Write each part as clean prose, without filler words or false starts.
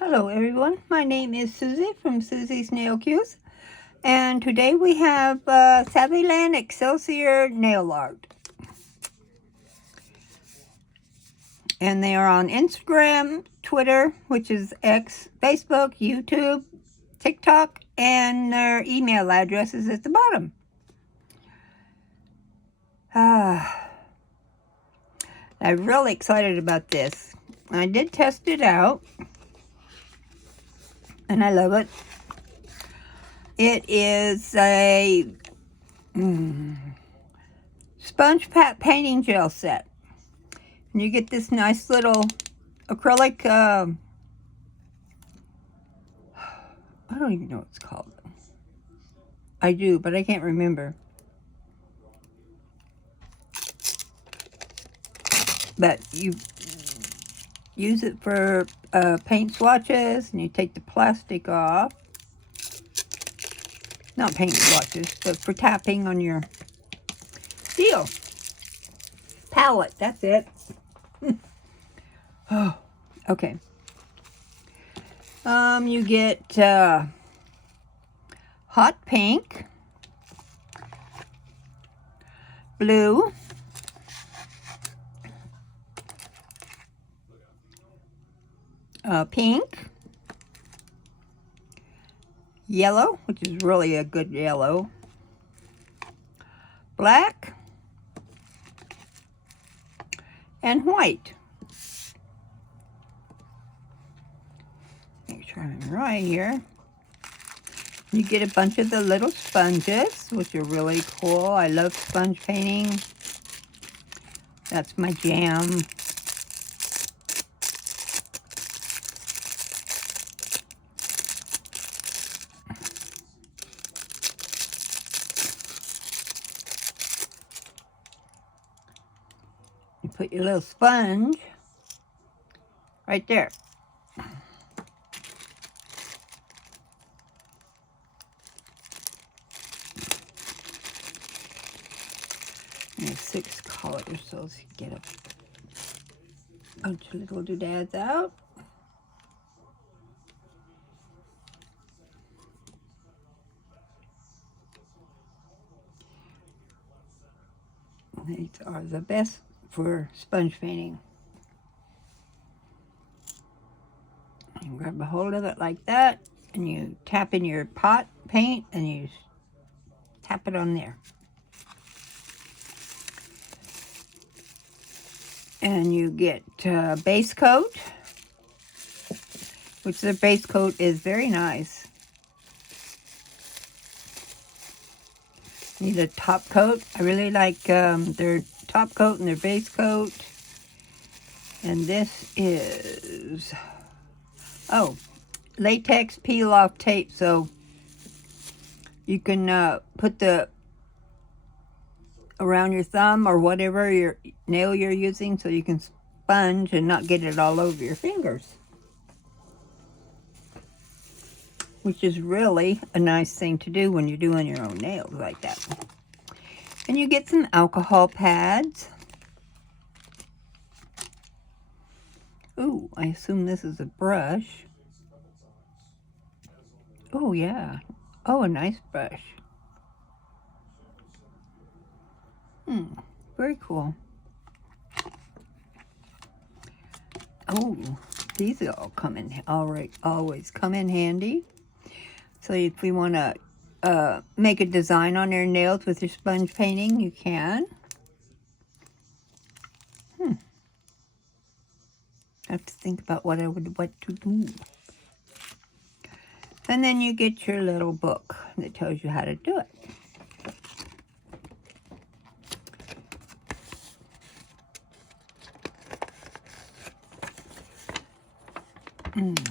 Hello everyone, my name is Susie from Susie's Nail Cues, and today we have Saviland Excelsior Nail Art. And they are on Instagram, Twitter, which is X, Facebook, YouTube, TikTok, and their email address is at the bottom. I'm really excited about this. I did test it out, and I love it. It is a sponge painting gel set. And you get this nice little acrylic, I don't even know what it's called. I do, but I can't remember. But you use it for paint swatches, and you take the plastic off. Not paint swatches, but for tapping on your steel palette. That's it. Oh, okay. You get hot pink, blue, pink, yellow, which is really a good yellow, black, and white. Make sure I'm right here. You get a bunch of the little sponges, which are really cool. I love sponge painting. That's my jam. You put your little sponge right there. There's 6 colors, so let's get a bunch of little doodads out. These are the best for sponge painting. You grab a hold of it like that, and you tap in your pot paint, and you tap it on there. And you get base coat, which the base coat is very nice. Need a top coat. I really like their top coat and their base coat. And this is, latex peel-off tape, so you can put the around your thumb or whatever your nail you're using, so you can sponge and not get it all over your fingers, which is really a nice thing to do when you're doing your own nails like that. And you get some alcohol pads. Ooh, I assume this is a brush. Oh yeah. Oh, a nice brush. Very cool. Oh, these all come in, always come in handy. So if we want to make a design on your nails with your sponge painting, you can. I have to think about what to do. And then you get your little book that tells you how to do it.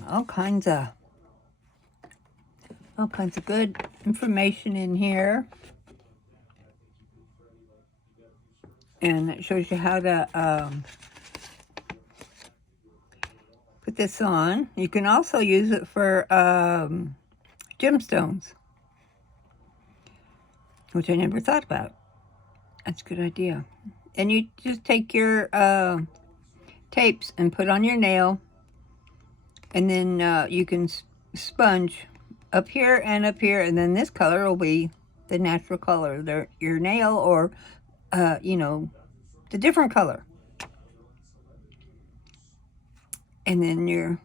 All kinds of good information in here. And it shows you how to put this on. You can also use it for gemstones, which I never thought about. That's a good idea. And you just take your tapes and put on your nail, And then you can sponge up here, and then this color will be the natural color, your nail, or, you know, the different color. And then your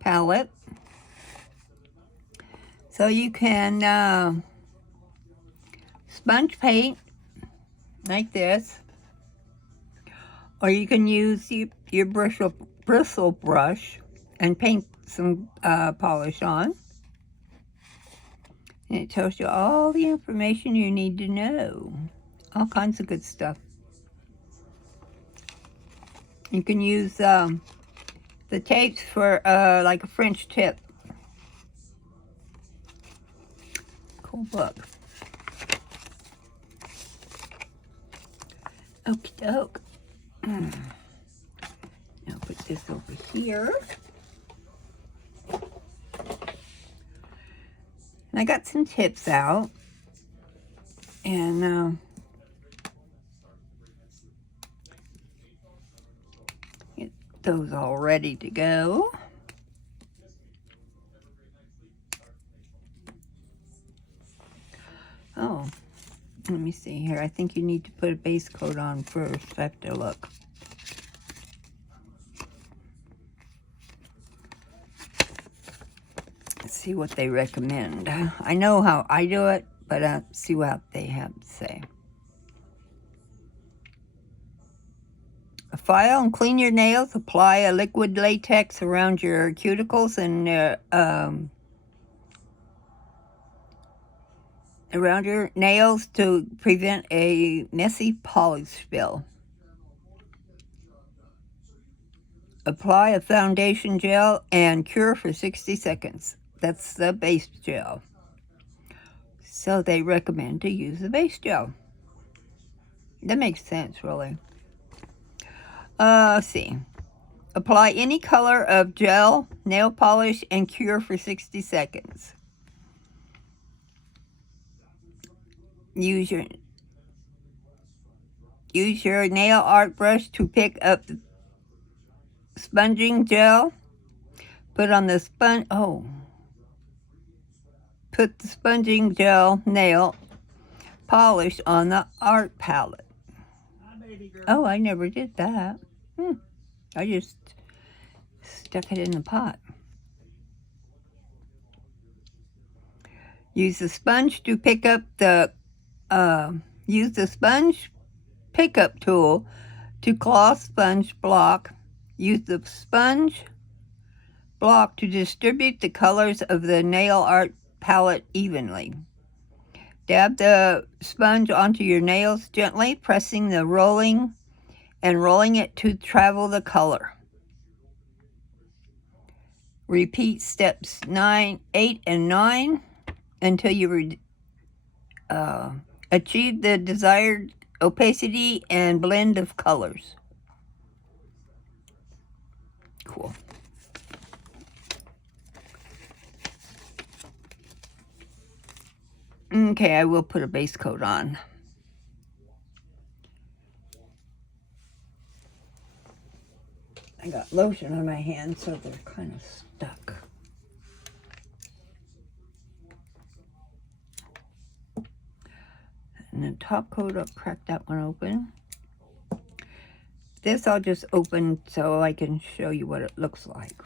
palette. So you can sponge paint like this, or you can use your bristle brush and paint some polish on. And it tells you all the information you need to know. All kinds of good stuff. You can use the tapes for like a French tip. Cool book. Okie doke. Now put this over here. And I got some tips out. And get those all ready to go. Oh, let me see here. I think you need to put a base coat on first. I have to look. Let's see what they recommend. I know how I do it, but let's see what they have to say. File and clean your nails. Apply a liquid latex around your cuticles and around your nails to prevent a messy polish spill. Apply a foundation gel and cure for 60 seconds. That's the base gel. So they recommend to use the base gel. That makes sense, really. Let's see. Apply any color of gel, nail polish, and cure for 60 seconds. Use your nail art brush to pick up the sponging gel. Put on the Put the sponging gel nail polish on the art palette. Oh, I never did that. I just stuck it in the pot. Use the sponge to pick up the use the sponge pickup tool to cloth sponge block. Use the sponge block to distribute the colors of the nail art palette evenly. Dab the sponge onto your nails gently, pressing the rolling it to travel the color. Repeat steps 8 and 9 until you achieve the desired opacity and blend of colors. Cool. Okay, I will put a base coat on. I got lotion on my hands, so they're kind of stuck. And then top coat, I'll crack that one open. This I'll just open so I can show you what it looks like.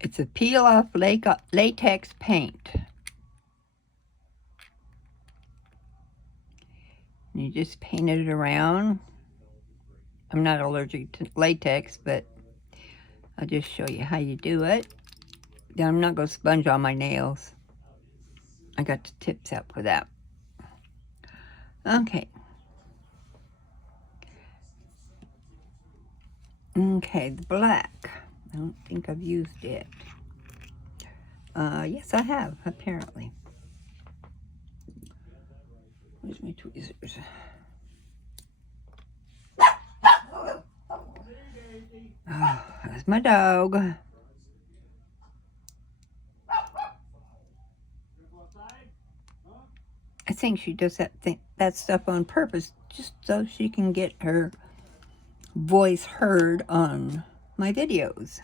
It's a peel-off latex paint. And you just paint it around. I'm not allergic to latex, but I'll just show you how you do it. Then I'm not going to sponge on my nails. I got the tips out for that. Okay. Okay, the black. I don't think I've used it. Yes, I have, apparently. Where's my tweezers? Oh, that's my dog. think she does that stuff on purpose, just so she can get her voice heard on my videos.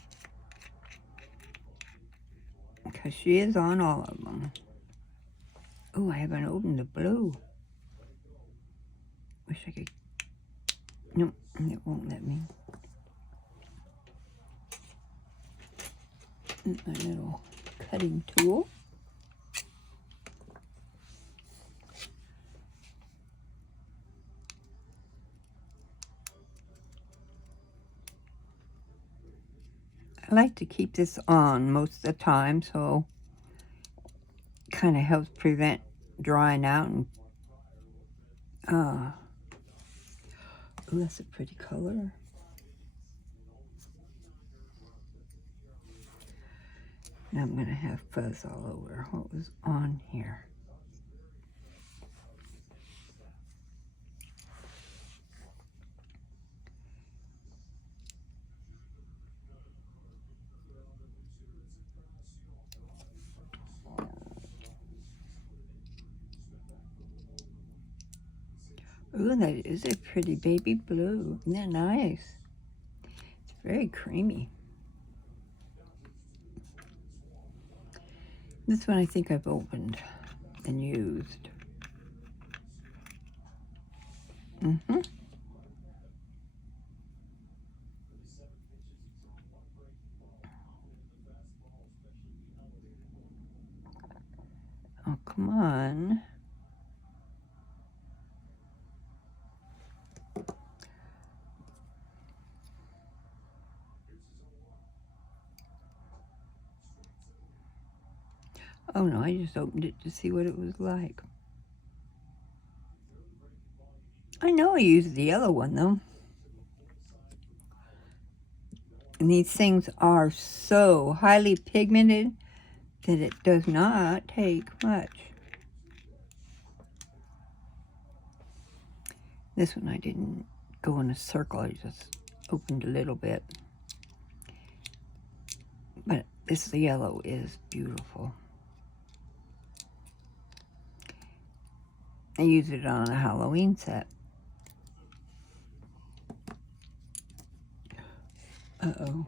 Because she is on all of them. Oh, I haven't opened the blue. Wish I could. Nope, it won't let me. My little cutting tool. I like to keep this on most of the time, so it kind of helps prevent drying out. And ooh, that's a pretty color. Now I'm going to have fuzz all over what was on here. Ooh, that is a pretty baby blue. Isn't that nice? It's very creamy. This one I think I've opened and used. Oh, come on. Oh no, I just opened it to see what it was like. I know I used the yellow one though. And these things are so highly pigmented that it does not take much. This one I didn't go in a circle, I just opened a little bit. But this yellow is beautiful. I used it on a Halloween set. Uh-oh.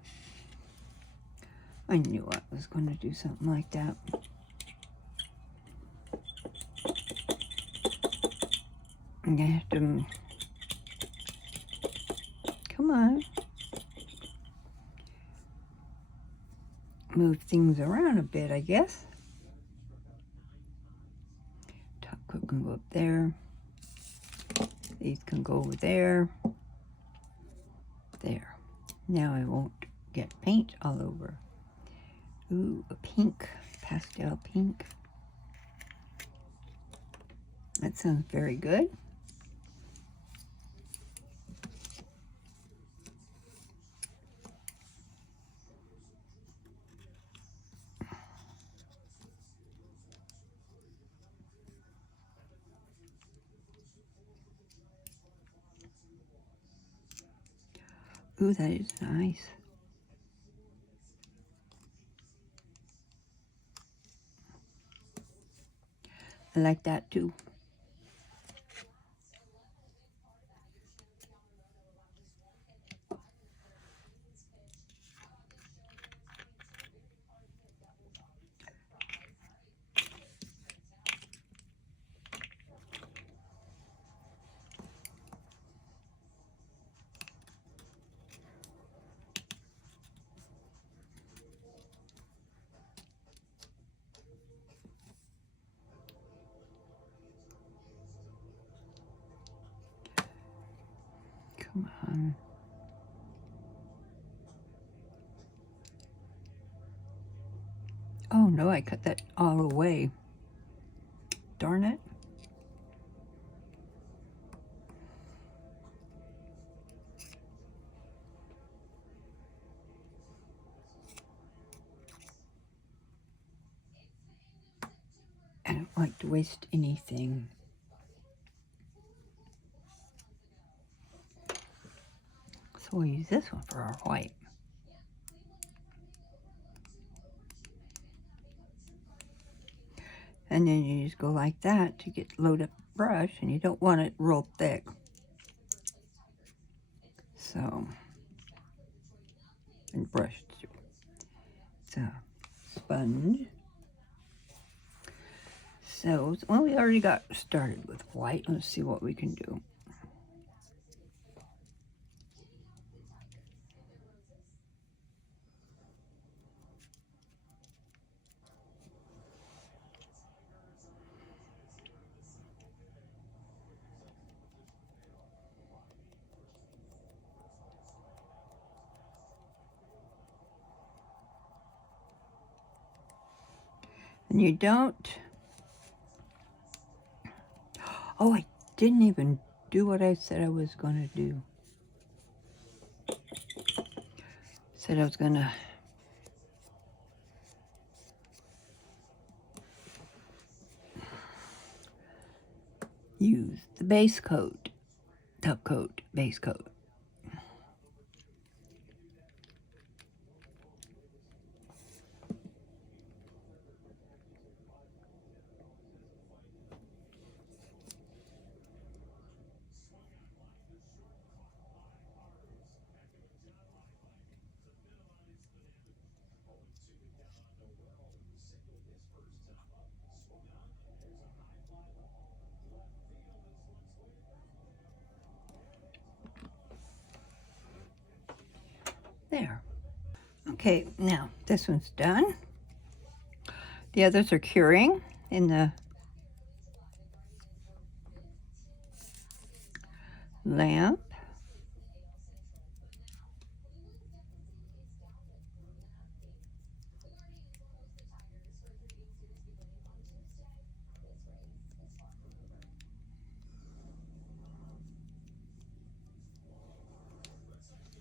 I knew I was going to do something like that. I'm going to have to... Come on. Move things around a bit, I guess. Top coat can go up there. These can go over there. There. Now I won't get paint all over. Ooh, a pink, pastel pink. That sounds very good. Ooh, that is nice. I like that too. Come on. Oh no, I cut that all away. Darn it. I don't like to waste anything. So we'll use this one for our white. And then you just go like that to load up the brush, and you don't want it real thick. So, and brush through. So, sponge. So, well, we already got started with white. Let's see what we can do. And you don't... Oh, I didn't even do what I said I was going to do. Said I was going to use the base coat, top coat, base coat. There. Okay, now this one's done. The others are curing in the lamp.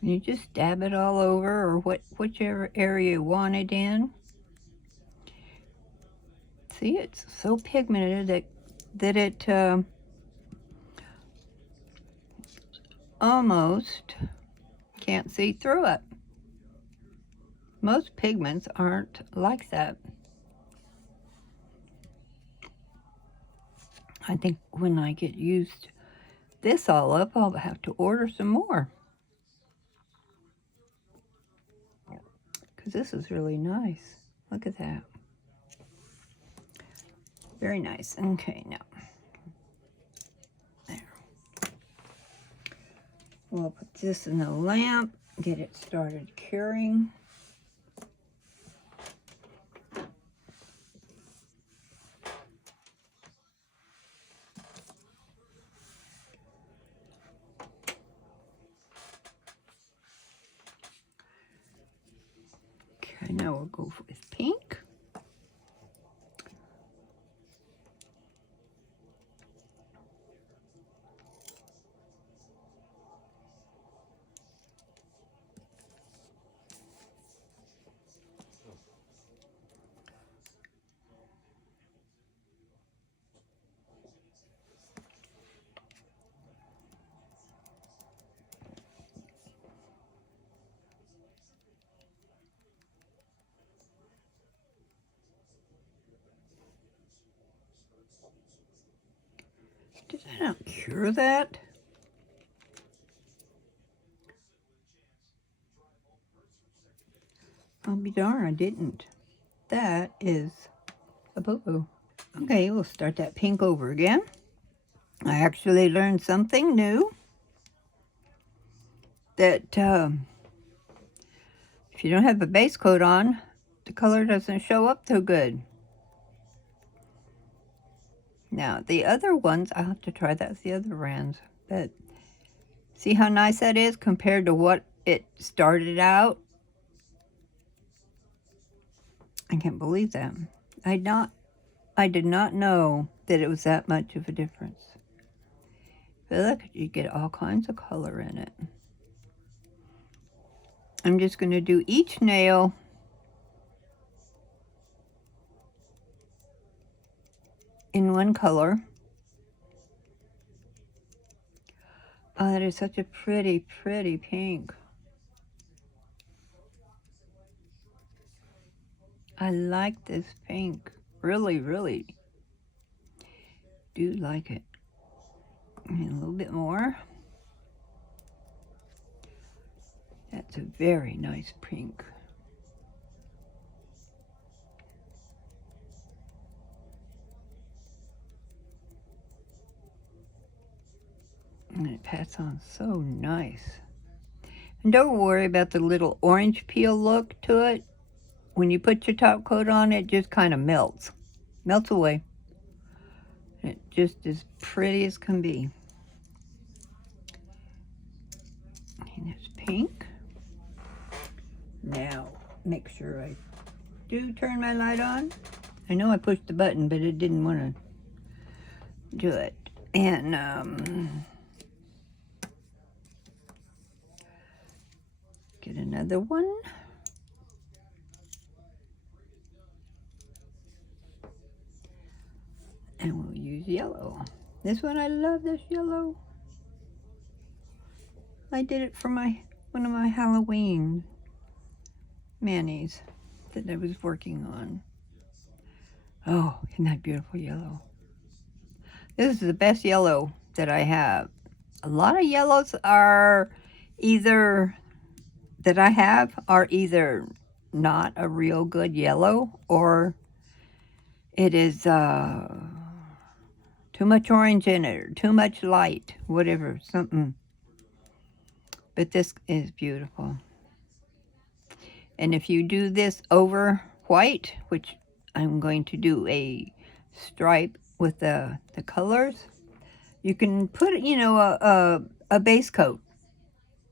You just dab it all over, or whichever area you want it in. See, it's so pigmented that it almost can't see through it. Most pigments aren't like that. I think when I get used this all up, I'll have to order some more. Because this is really nice. Look at that. Very nice. Okay, now. There. We'll put this in the lamp, get it started curing. Okay, now we'll go with pink. Did I not cure that? I'll be darned, I didn't. That is a boo-boo. Okay, we'll start that pink over again. I actually learned something new. That if you don't have a base coat on, the color doesn't show up so good. Now, the other ones, I'll have to try that with the other brands. But see how nice that is compared to what it started out? I can't believe that. I did not know that it was that much of a difference. But look, you get all kinds of color in it. I'm just going to do each nail in one color. Oh, that is such a pretty, pretty pink. I like this pink. Really, really do like it. And a little bit more. That's a very nice pink. And it pats on so nice. And don't worry about the little orange peel look to it. When you put your top coat on, it just kind of melts. Melts away. It just as pretty as can be. And it's pink. Now, make sure I do turn my light on. I know I pushed the button, but it didn't want to do it. And get another one. And we'll use yellow. This one, I love this yellow. I did it for one of my Halloween manis that I was working on. Oh, isn't that beautiful yellow? This is the best yellow that I have. A lot of yellows are either that I have are either not a real good yellow, or it is too much orange in it, or too much light, whatever, something. But this is beautiful. And if you do this over white, which I'm going to do a stripe with the colors, you can put, you know, a base coat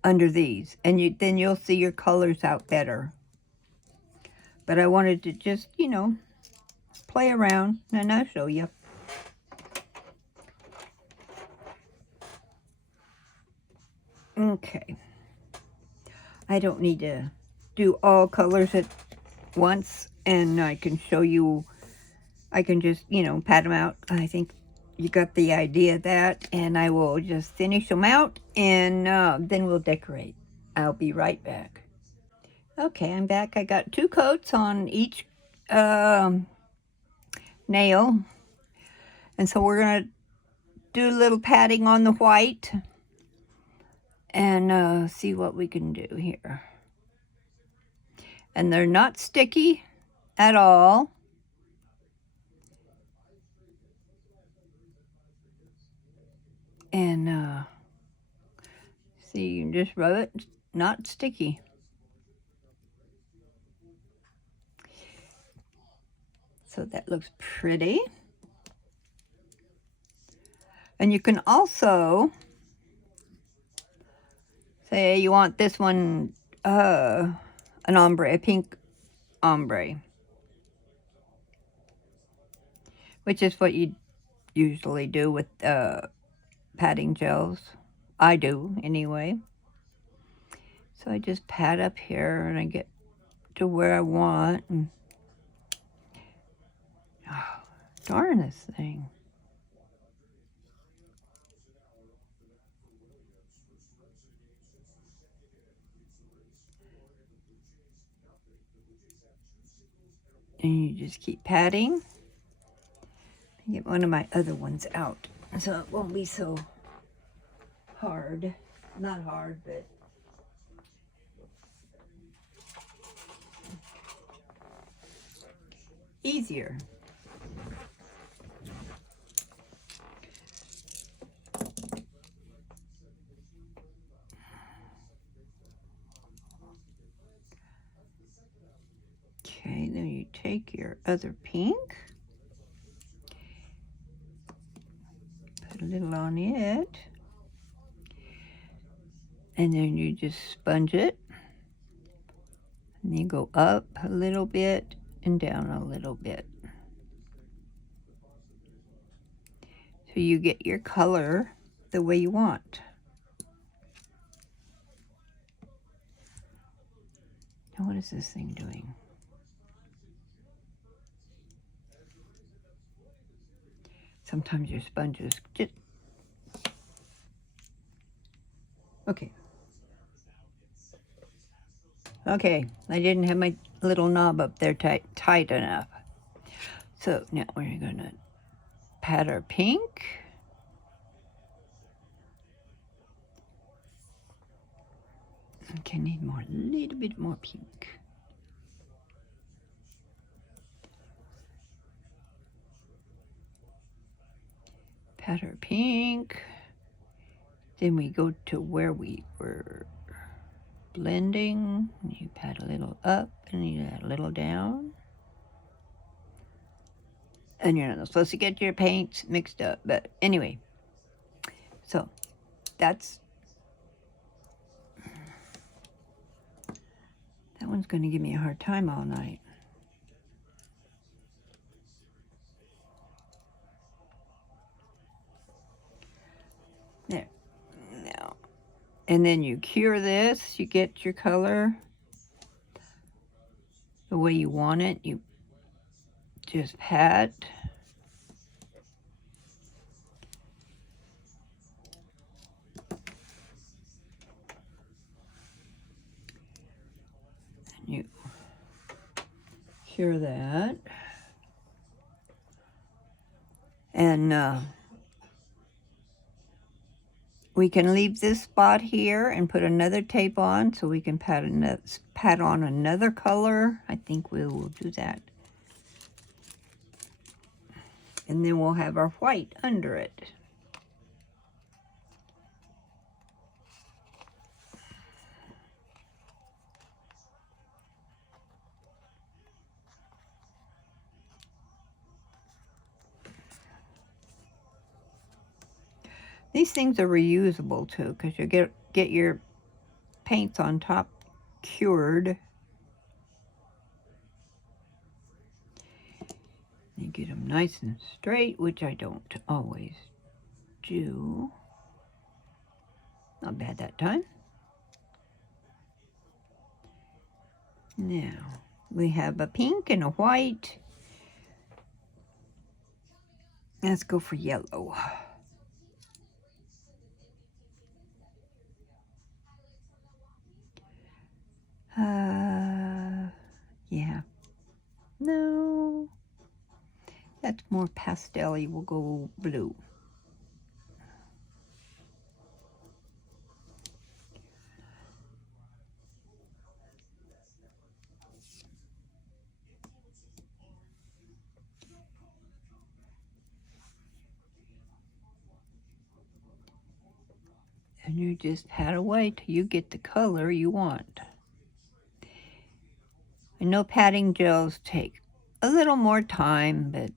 under these, and then you'll see your colors out better. But I wanted to just, you know, play around, and I'll show you. Okay. I don't need to do all colors at once, and I can show you, I can just, you know, pat them out. I think you got the idea of that, and I will just finish them out, and then we'll decorate. I'll be right back. Okay, I'm back. I got 2 coats on each nail, and so we're going to do a little patting on the white and see what we can do here. And they're not sticky at all. And see, you can just rub it, not sticky. So that looks pretty. And you can also say you want this one an ombre, a pink ombre, which is what you usually do with patting gels. I do anyway. So I just pat up here and I get to where I want. And, oh, darn this thing. And you just keep patting. Get one of my other ones out so it won't be so hard. Not hard, but easier. Okay, then you take your other pink, put a little on it, and then you just sponge it, and you go up a little bit and down a little bit. So you get your color the way you want. Now what is this thing doing? Sometimes your sponges just... Okay. Okay, I didn't have my little knob up there tight enough. So now we're gonna pat our pink. Okay, need more, a little bit more pink. Pat our pink. Then we go to where we were blending. You pat a little up and you add a little down. And you're not supposed to get your paints mixed up, but anyway. So that's, that one's going to give me a hard time all night. There. Now, and then you cure this. You get your color the way you want it. You just pat. And you cure that. And we can leave this spot here and put another tape on so we can pat on another color. I think we will do that. And then we'll have our white under it. These things are reusable too, because you get your paints on top cured. You get them nice and straight, which I don't always do. Not bad that time. Now, we have a pink and a white. Let's go for yellow. Yeah. No. That's more pastel-y. We'll go blue. And you just pat away till you get the color you want. I know patting gels take a little more time, but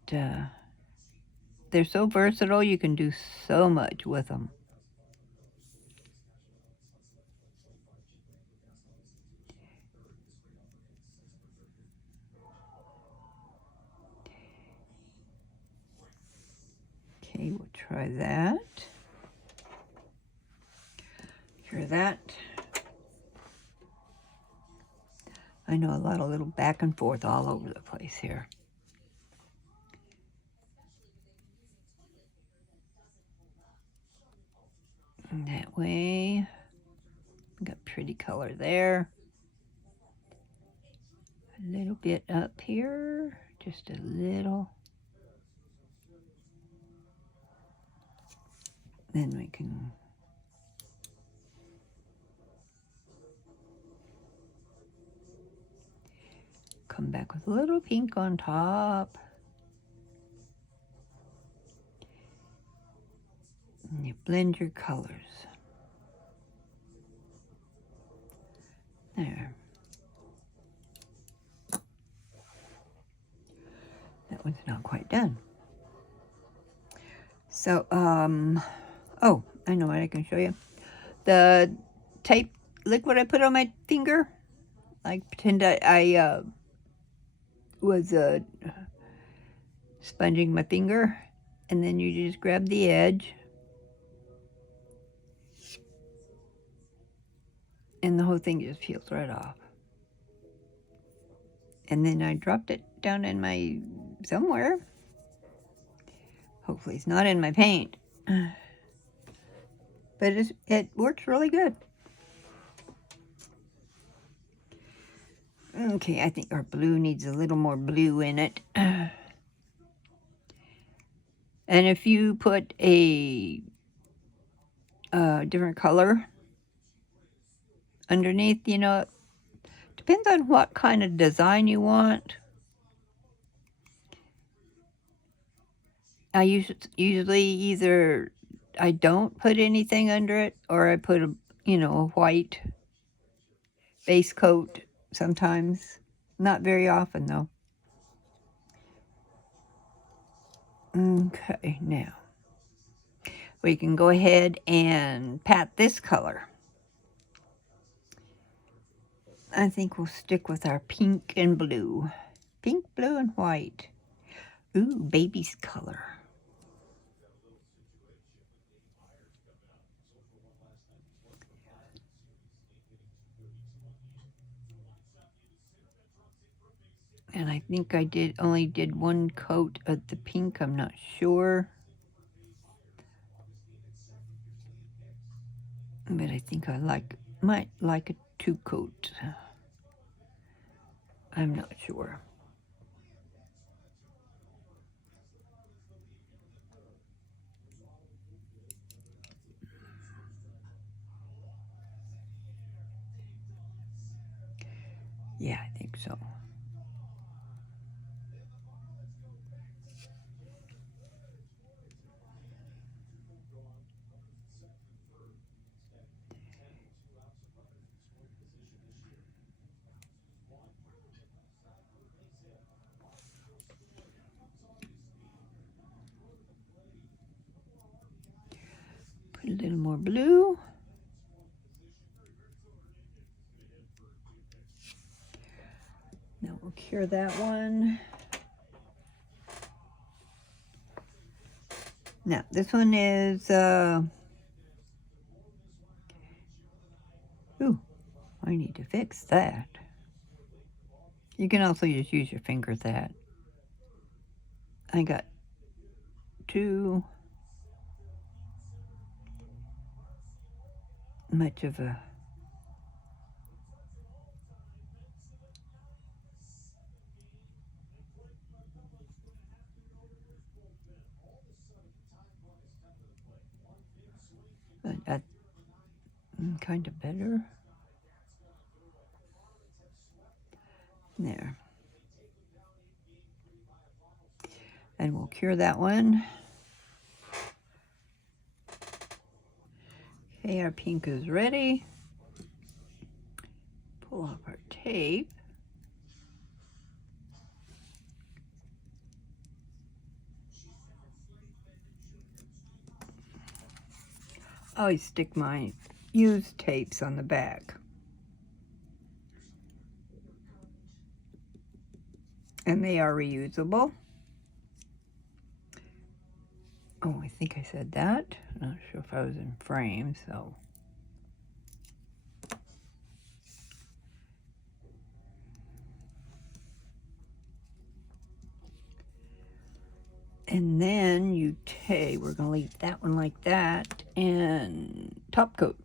they're so versatile, you can do so much with them. Okay, we'll try that. Cure that. I know a lot of little back and forth all over the place here. And that way, we got pretty color there. A little bit up here, just a little. Then we can come back with a little pink on top. And you blend your colors. There. That one's not quite done. So, oh, I know what I can show you. The tape liquid I put on my finger, I pretend I was sponging my finger, and then you just grab the edge, and the whole thing just peels right off. And then I dropped it down in my somewhere. Hopefully it's not in my paint. But it works really good. Okay, I think our blue needs a little more blue in it. And And if you put a different color underneath, you know, depends on what kind of design you want. I usually either I don't put anything under it, or I put a, you know, a white base coat sometimes. Not very often though. Okay, now we can go ahead and pat this color. I think we'll stick with our pink and blue. Pink, blue, and white. Ooh, baby's color. And I think I only did one coat of the pink. I'm not sure. But I think I might like a 2-coat. I'm not sure. Yeah, I think so. Put a little more blue. Now we'll cure that one. Now this one is, ooh, I need to fix that. You can also just use your finger that. I got too much of a but kind of better. There. And we'll cure that one. Okay, our pink is ready. Pull off our tape. I always stick my used tapes on the back. And they are reusable. Oh, I think I said that. I'm not sure if I was in frame, so. And then we're gonna leave that one like that, and top coat.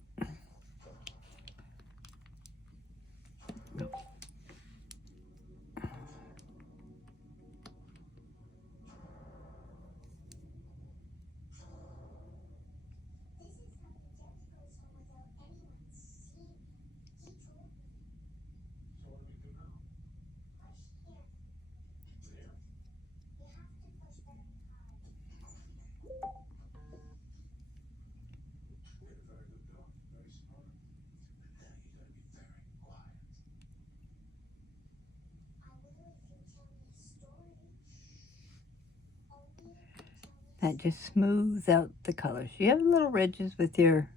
That just smooths out the colors. You have little ridges with your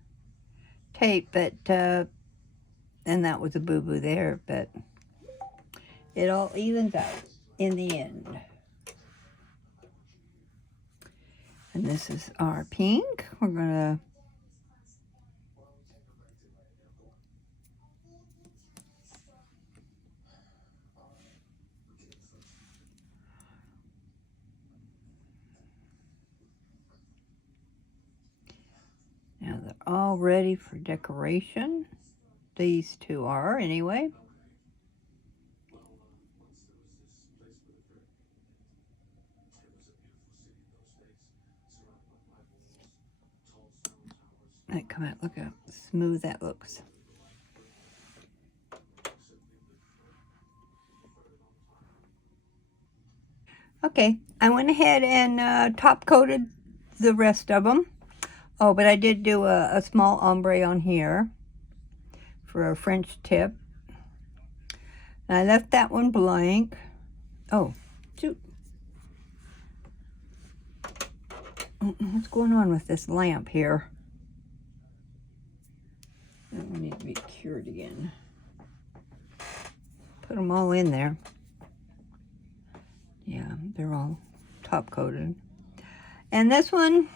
tape, but, and that was a boo-boo there, but it all evens out in the end. And this is our pink. We're gonna now they're all ready for decoration. These two are anyway. That come out, look how smooth that looks. Okay, I went ahead and top coated the rest of them. Oh, but I did do a small ombre on here for a French tip. And I left that one blank. Oh, shoot. What's going on with this lamp here? That one needs to be cured again. Put them all in there. Yeah, they're all top coated. And this one,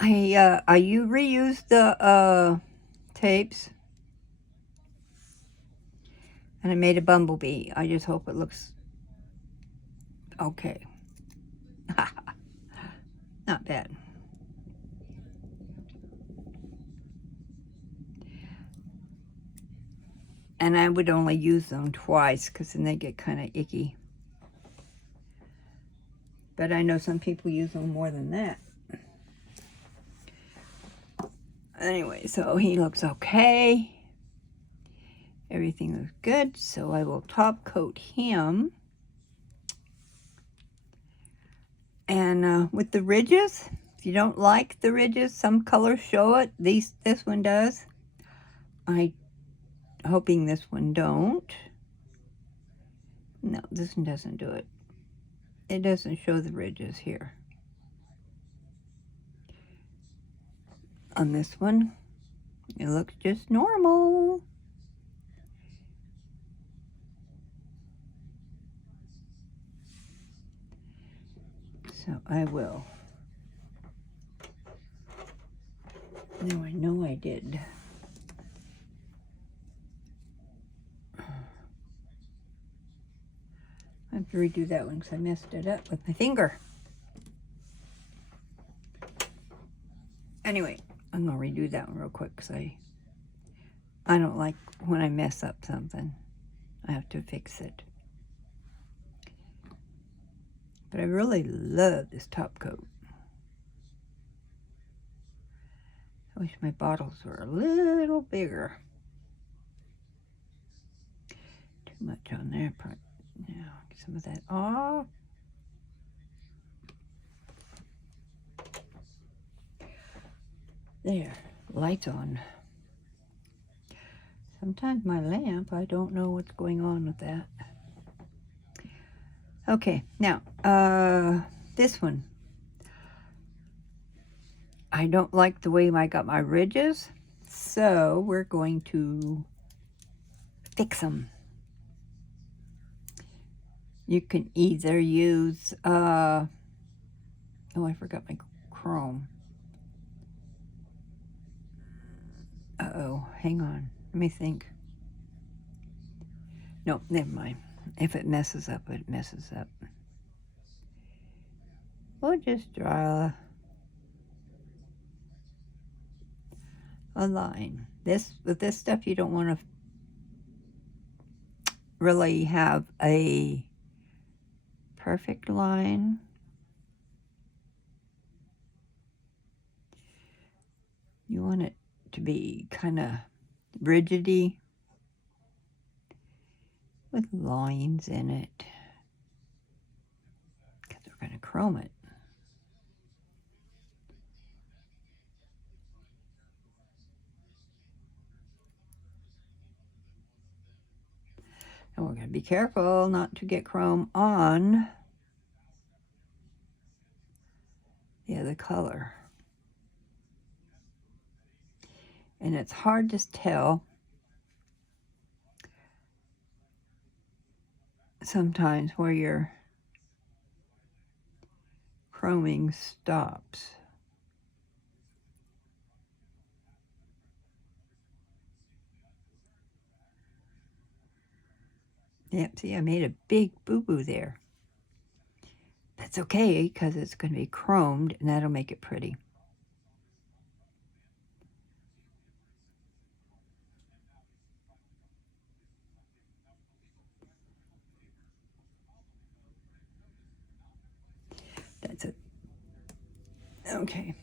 I reused the tapes, and I made a bumblebee. I just hope it looks okay. Not bad. And I would only use them twice because then they get kind of icky. But I know some people use them more than that. Anyway, so he looks okay. Everything looks good, so I will top coat him. And with the ridges, if you don't like the ridges, some colors show it. This one does. I'm hoping this one don't. No, this one doesn't do it. It doesn't show the ridges here. On this one, it looks just normal. So I will. Now I know I did. I have to redo that one because I messed it up with my finger. Anyway, I'm going to redo that one real quick because I don't like when I mess up something. I have to fix it. But I really love this top coat. I wish my bottles were a little bigger. Too much on there. Now, get some of that off. There, lights on. Sometimes my lamp, I don't know what's going on with that. Okay, now, this one. I don't like the way I got my ridges, so we're going to fix them. You can either use, oh, I forgot my chrome. Uh-oh, hang on, let me think. No, never mind. If it messes up, it messes up. We'll just draw a line. With this stuff, you don't want to really have a perfect line. You want it to be kind of rigidy with lines in it because we're going to chrome it. And we're going to be careful not to get chrome on the other color. And it's hard to tell sometimes where your chroming stops. Yep, see, I made a big boo-boo there. That's okay, because it's going to be chromed, and that'll make it pretty. That's it. Okay.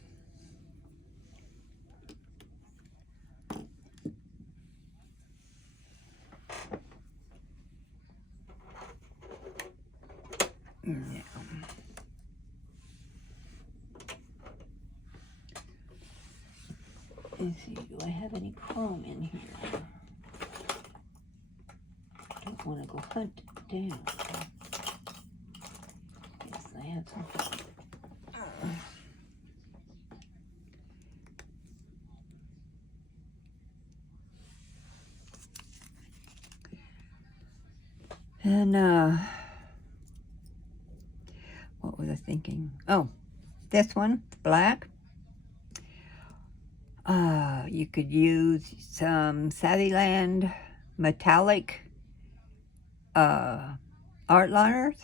Now, let's see, do I have any chrome in here? I don't want to go hunt it down. Yes, I have some. And, what was I thinking? Oh, this one, black. You could use some Saviland metallic art liners.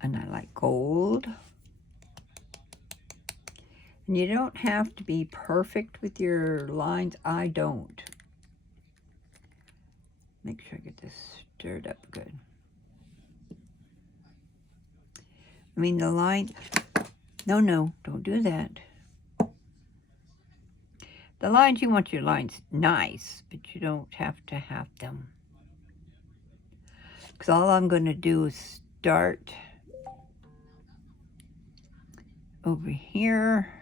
And I like gold. And you don't have to be perfect with your lines. I don't. Make sure I get this stirred up good. I mean, the line, no, don't do that. The lines, you want your lines nice, but you don't have to have them. Because all I'm going to do is start over here.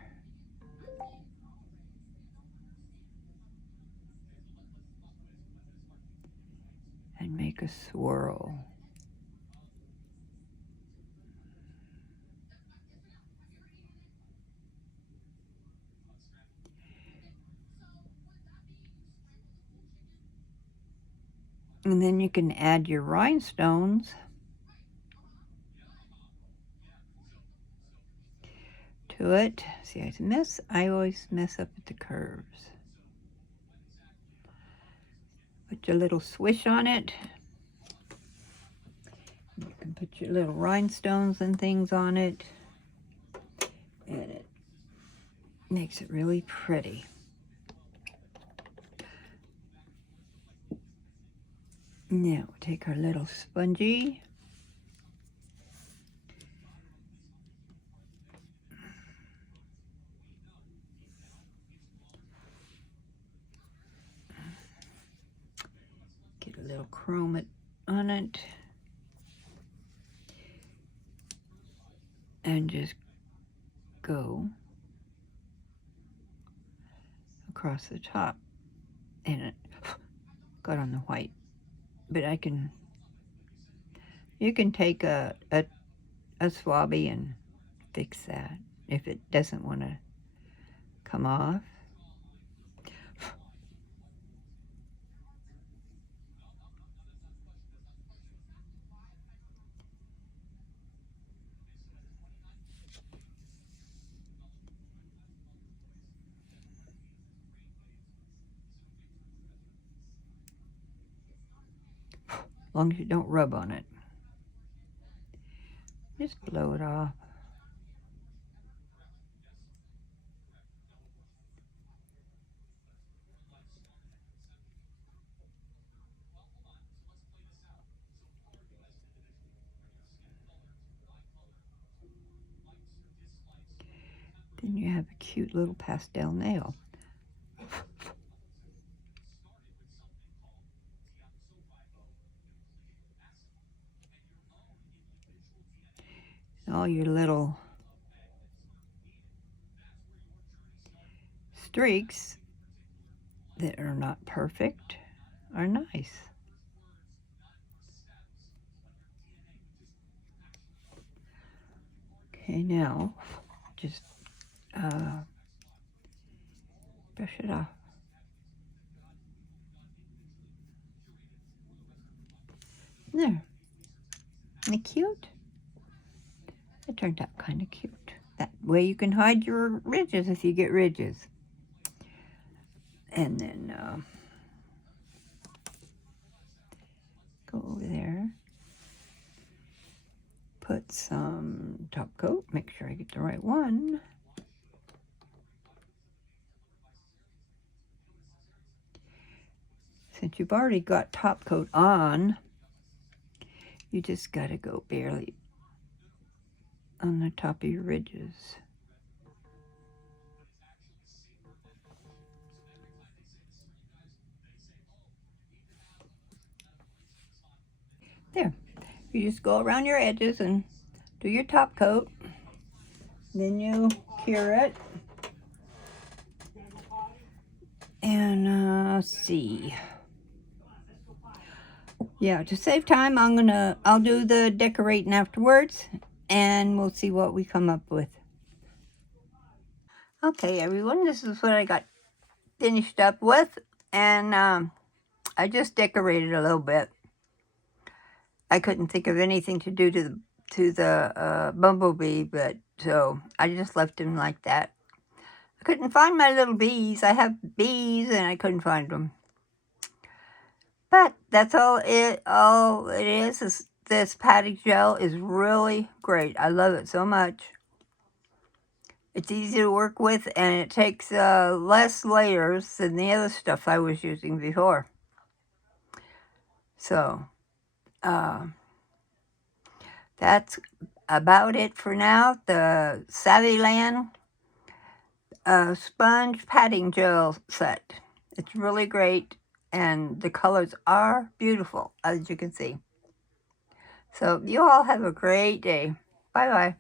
And make a swirl. And then you can add your rhinestones to it. See, I always mess up with the curves. Put your little swish on it. You can put your little rhinestones and things on it. And it makes it really pretty. Now, take our little spongy. Get a little chrome on it. And just go across the top. And it got on the white. But you can take a swabby and fix that if it doesn't want to come off. As long as you don't rub on it. Just blow it off. Then you have a cute little pastel nail. All your little streaks that are not perfect are nice. Okay, now just brush it off. There. Isn't it cute? It turned out kind of cute. That way you can hide your ridges if you get ridges. And then go over there. Put some top coat. Make sure I get the right one. Since you've already got top coat on, you just got to go barely on the top of your ridges. There. You just go around your edges and do your top coat. Then you cure it. And let's see. Yeah, to save time, I'll do the decorating afterwards, and we'll see what we come up with. Okay, everyone, this is what I got finished up with, and I just decorated a little bit. I couldn't think of anything to do to the bumblebee, but so I just left him like that. I couldn't find my little bees. I have bees, and I couldn't find them. But that's all it is this padding gel is really great. I love it so much. It's easy to work with, and it takes less layers than the other stuff I was using before. So, that's about it for now. The Saviland sponge padding gel set. It's really great, and the colors are beautiful, as you can see. So, you all have a great day. Bye-bye.